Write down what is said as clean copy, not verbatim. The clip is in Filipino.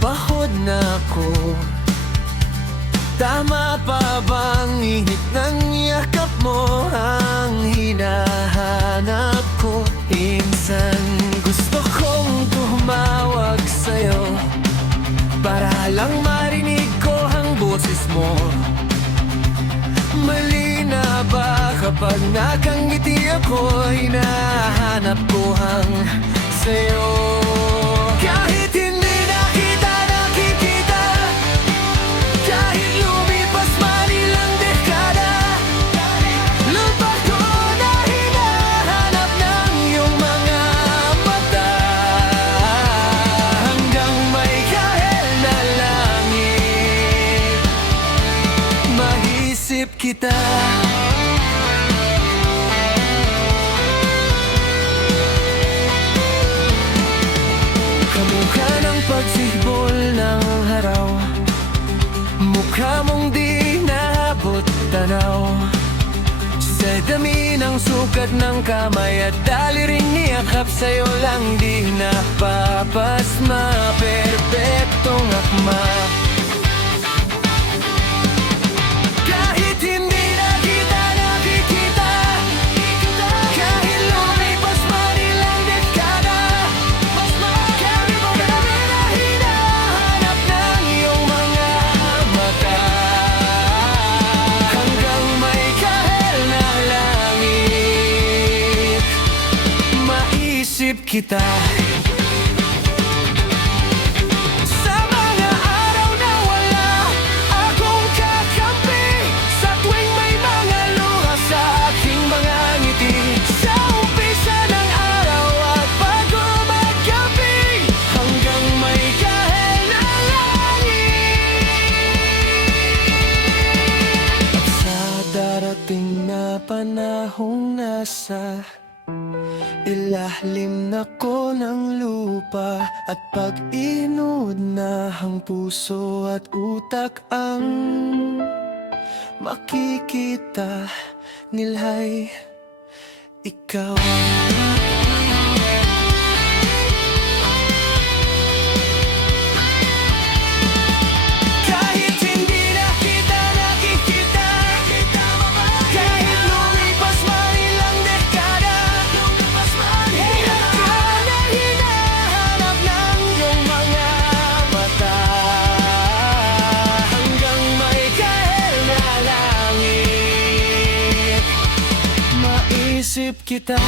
pahod na ako. Tama pa bang init ng yakap mo ang hinahanap ko? Minsan gusto kong tumawag sa'yo para lang marinig ko ang boses mo. Mali na ba kapag nakangiti ako? Hinahanap ko ang sa'yo. Kahit hindi na kita nakikita, kahit lumipas man ilang dekada, lupa ko na hinahanap ng iyong mga mata. Hanggang may kahel na langit, maisip kita. Kamukha ng pagsibol ng araw, mukha mong di naabot tanaw. Sa dami ng sukat ng kamay at daliring niyakap, sa'yo lang di napapasma. Perpektong akma. Kahit hindi na kita nakikita, kahit lumipas man ilang dekada, kami mo na hinahanap ng iyong mga mata. Hanggang may kahel na langit, maisip kita. Sa mga araw na wala akong kakampi, sa tuwing may mga luha sa aking mga ngiti, sa umpisa ng araw at bago maggabi, hanggang may kahel na langit. At sa darating na panahong nasa ilalim na ko ng lupa, at pag-inod na ang puso at utak ang makikita, nila'y ikaw. Kahit hindi na kita nakikita, kahit lumipas man ilang dekada, hirap ka na hinahanap ng iyong mga mata. Hanggang may kahel na langit, maisip kita.